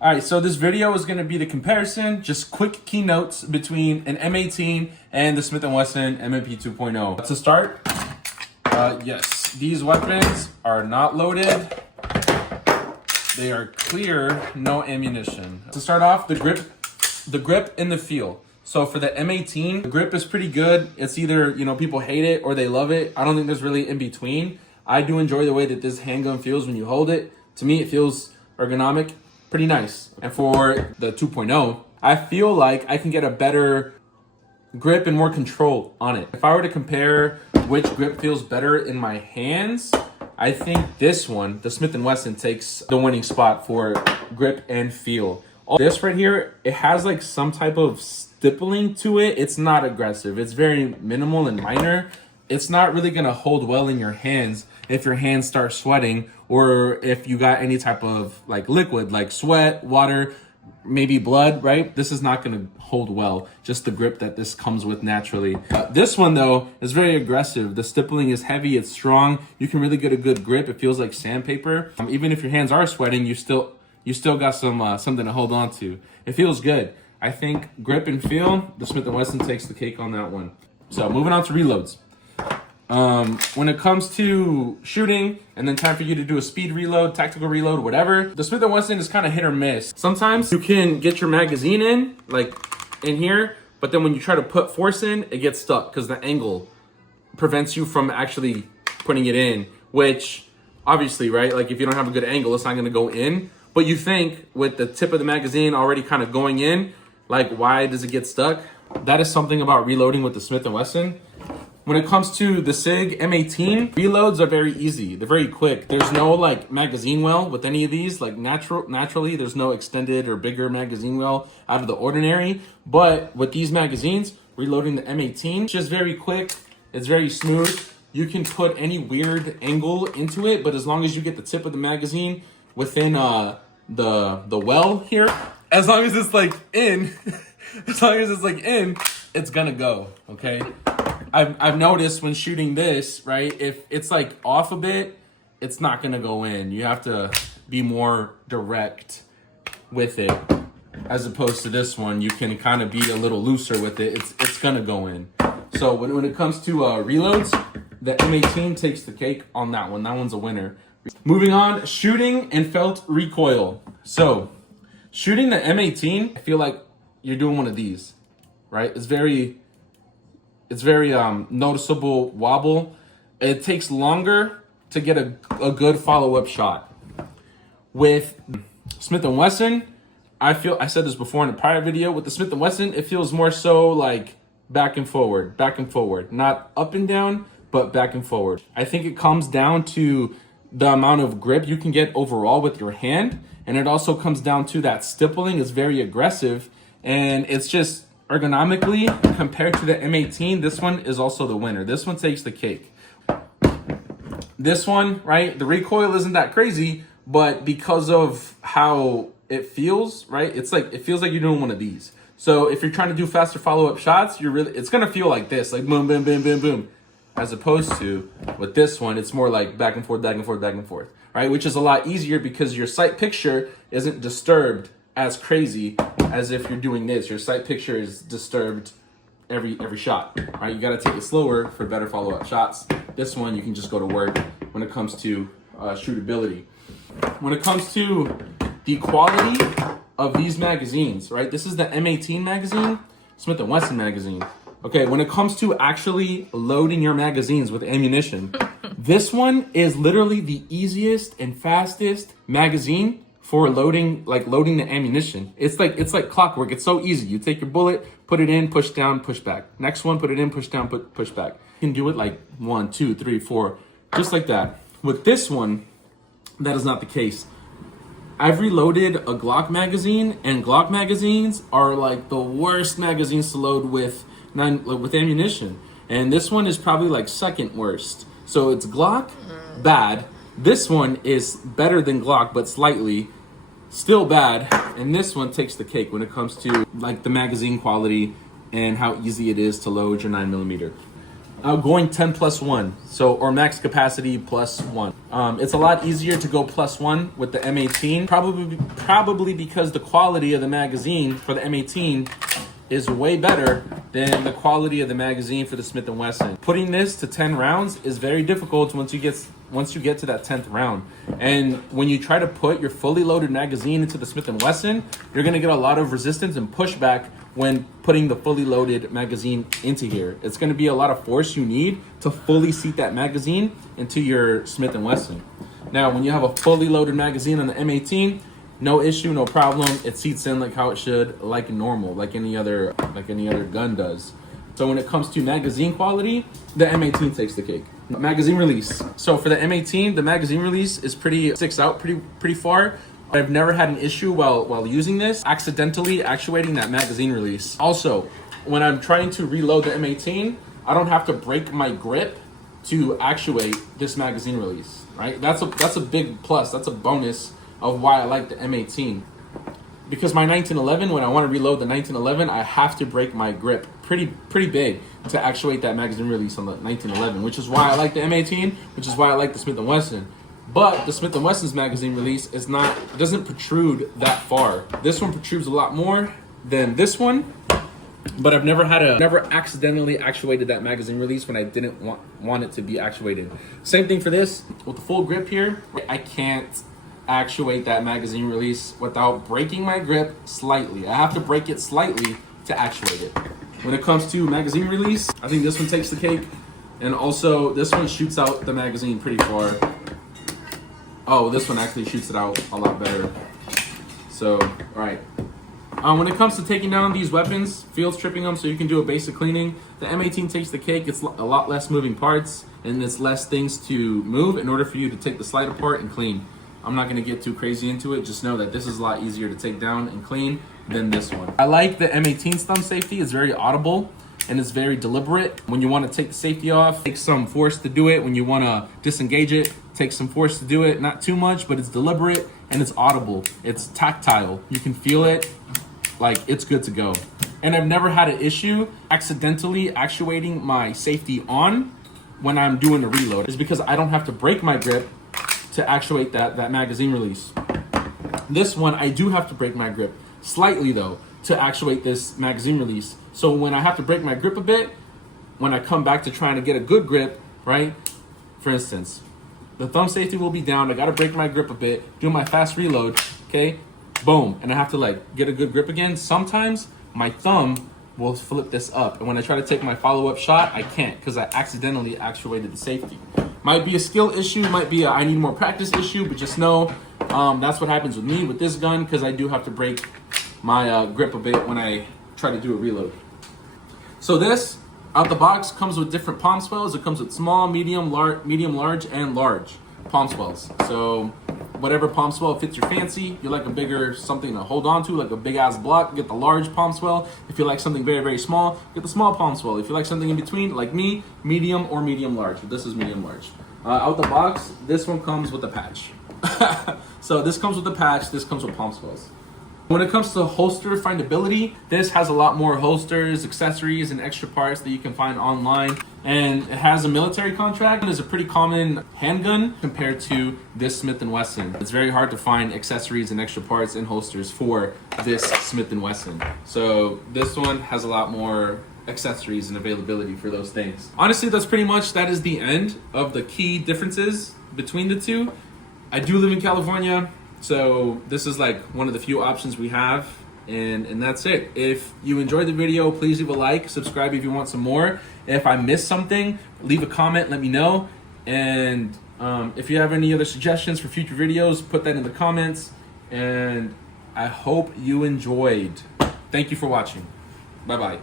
All right, so this video is going to be the comparison, just quick keynotes between an M18 and the Smith & Wesson M&P 2.0. To start, yes, these weapons are not loaded. They are clear, no ammunition. To start off, the grip and the feel. So for the M18, the grip is pretty good. It's either, people hate it or they love it. I don't think there's really in between. I do enjoy the way that this handgun feels when you hold it. To me, it feels ergonomic, pretty nice. And for the 2.0, I feel like I can get a better grip and more control on it. If I were to compare which grip feels better in my hands, I think this one, the Smith & Wesson, takes the winning spot for grip and feel. This right here, it has like some type of stippling to it. It's not aggressive. It's very minimal and minor. It's not really gonna hold well in your hands if your hands start sweating, or if you got any type of like liquid, like sweat, water, maybe blood, right? This is not gonna hold well, just the grip that this comes with naturally. This one though is very aggressive. The stippling is heavy, it's strong. You can really get a good grip. It feels like sandpaper. Even if your hands are sweating, you still got something to hold on to. It feels good. I think grip and feel, the Smith & Wesson takes the cake on that one. So moving on to reloads. When it comes to shooting and then time for you to do a speed reload, tactical reload, whatever, the Smith & Wesson is kind of hit or miss. Sometimes you can get your magazine in, like in here, but then when you try to put force in, it gets stuck because the angle prevents you from actually putting it in, which obviously, right? Like if you don't have a good angle, it's not going to go in. But you think with the tip of the magazine already kind of going in, like why does it get stuck? That is something about reloading with the Smith & Wesson. When it comes to the Sig M18, reloads are very easy. They're very quick. There's no like magazine well with any of these. Like naturally, there's no extended or bigger magazine well out of the ordinary. But with these magazines, reloading the M18, it's just very quick. It's very smooth. You can put any weird angle into it, but as long as you get the tip of the magazine within the well here, as long as it's like in, it's gonna go, okay? I've noticed when shooting this, right, if it's like off a bit, it's not gonna go in. You have to be more direct with it, as opposed to this one. You can kind of be a little looser with it. It's gonna go in. So when it comes to reloads, the M18 takes the cake on that one. That one's a winner. Moving on, shooting and felt recoil. So shooting the M18, I feel like you're doing one of these, right? It's very noticeable wobble. It takes longer to get a good follow-up shot. With Smith & Wesson, I said this before in a prior video, with the Smith & Wesson, it feels more so like back and forward, not up and down, but back and forward. I think it comes down to the amount of grip you can get overall with your hand, and it also comes down to that stippling is very aggressive, and it's just ergonomically, compared to the M18, this one is also the winner. This one takes the cake. This one, right, the recoil isn't that crazy, but because of how it feels, right, it feels like you're doing one of these. So if you're trying to do faster follow-up shots, it's gonna feel like this, like boom, boom, boom, boom, boom. As opposed to with this one, it's more like back and forth, back and forth, back and forth, right? Which is a lot easier because your sight picture isn't disturbed as crazy as if you're doing this. Your sight picture is disturbed every shot, right? You gotta take it slower for better follow-up shots. This one, you can just go to work when it comes to shootability. When it comes to the quality of these magazines, right? This is the M18 magazine, Smith & Wesson magazine. Okay, when it comes to actually loading your magazines with ammunition, this one is literally the easiest and fastest magazine for loading the ammunition. It's like clockwork. It's so easy. You take your bullet, put it in, push down, push back. Next one, put it in, push down, push back. You can do it like 1, 2, 3, 4, just like that. With this one, that is not the case. I've reloaded a Glock magazine, and Glock magazines are like the worst magazines to load with ammunition, and this one is probably like second worst. So it's Glock, bad. This one is better than Glock, but slightly still bad, and this one takes the cake when it comes to like the magazine quality and how easy it is to load your 9mm. Going 10+1, so or max capacity +1. It's a lot easier to go +1 with the M18, probably because the quality of the magazine for the M18 is way better than the quality of the magazine for the Smith & Wesson. Putting this to 10 rounds is very difficult once you get to that 10th round. And when you try to put your fully loaded magazine into the Smith & Wesson, you're gonna get a lot of resistance and pushback when putting the fully loaded magazine into here. It's gonna be a lot of force you need to fully seat that magazine into your Smith & Wesson. Now, when you have a fully loaded magazine on the M18, no issue, no problem. It seats in like how it should, like normal, like any other gun does. So when it comes to magazine quality, the M18 takes the cake. Magazine release. So for the M18, the magazine release is sticks out pretty far. I've never had an issue while using this, accidentally actuating that magazine release. Also, when I'm trying to reload the M18, I don't have to break my grip to actuate this magazine release, right? That's a big plus. That's a bonus of why I like the M18. Because my 1911, when I want to reload the 1911, I have to break my grip pretty big to actuate that magazine release on the 1911, which is why I like the M18, which is why I like the Smith & Wesson. But the Smith & Wesson's magazine release doesn't protrude that far. This one protrudes a lot more than this one, but I've never accidentally actuated that magazine release when I didn't want it to be actuated. Same thing for this. With the full grip here, I can't actuate that magazine release without breaking my grip slightly. I have to break it slightly to actuate it. When it comes to magazine release, I think this one takes the cake. And also, this one shoots out the magazine pretty far. Oh, this one actually shoots it out a lot better. So, all right. When it comes to taking down these weapons, field stripping them so you can do a basic cleaning, the M18 takes the cake. It's a lot less moving parts, and it's less things to move in order for you to take the slide apart and clean. I'm not going to get too crazy into it. Just know that this is a lot easier to take down and clean than this one. I like the M18's thumb safety. It's very audible and it's very deliberate. When you want to take the safety off, take some force to do it. When you want to disengage it, take some force to do it. Not too much, but it's deliberate and it's audible. It's tactile. You can feel it. Like, it's good to go. And I've never had an issue accidentally actuating my safety on when I'm doing a reload. It's because I don't have to break my grip to actuate that magazine release. This one, I do have to break my grip slightly though to actuate this magazine release. So when I have to break my grip a bit, when I come back to trying to get a good grip, right? For instance, the thumb safety will be down. I gotta break my grip a bit, do my fast reload, okay? Boom, and I have to like get a good grip again. Sometimes my thumb will flip this up. And when I try to take my follow-up shot, I can't because I accidentally actuated the safety. Might be a skill issue, might be a I need more practice issue, but just know that's what happens with me with this gun because I do have to break my grip a bit when I try to do a reload. So this, out the box, comes with different palm swells. It comes with small, medium, large, and large palm swells. So whatever palm swell fits your fancy. You like a bigger something to hold on to, like a big ass block, get the large palm swell. If you like something very, very small, get the small palm swell. If you like something in between, like me, medium or medium large. This is medium large. Out the box, this one comes with a patch. So this comes with a patch, this comes with palm swells. When it comes to holster findability, this has a lot more holsters, accessories, and extra parts that you can find online. And it has a military contract. It is a pretty common handgun compared to this Smith & Wesson. It's very hard to find accessories and extra parts and holsters for this Smith & Wesson. So this one has a lot more accessories and availability for those things. Honestly, that is the end of the key differences between the two. I do live in California, so this is like one of the few options we have, and that's it. If you enjoyed the video, please leave a like, subscribe if you want some more. If I missed something, leave a comment, let me know. And if you have any other suggestions for future videos, put that in the comments. And I hope you enjoyed. Thank you for watching. Bye-bye.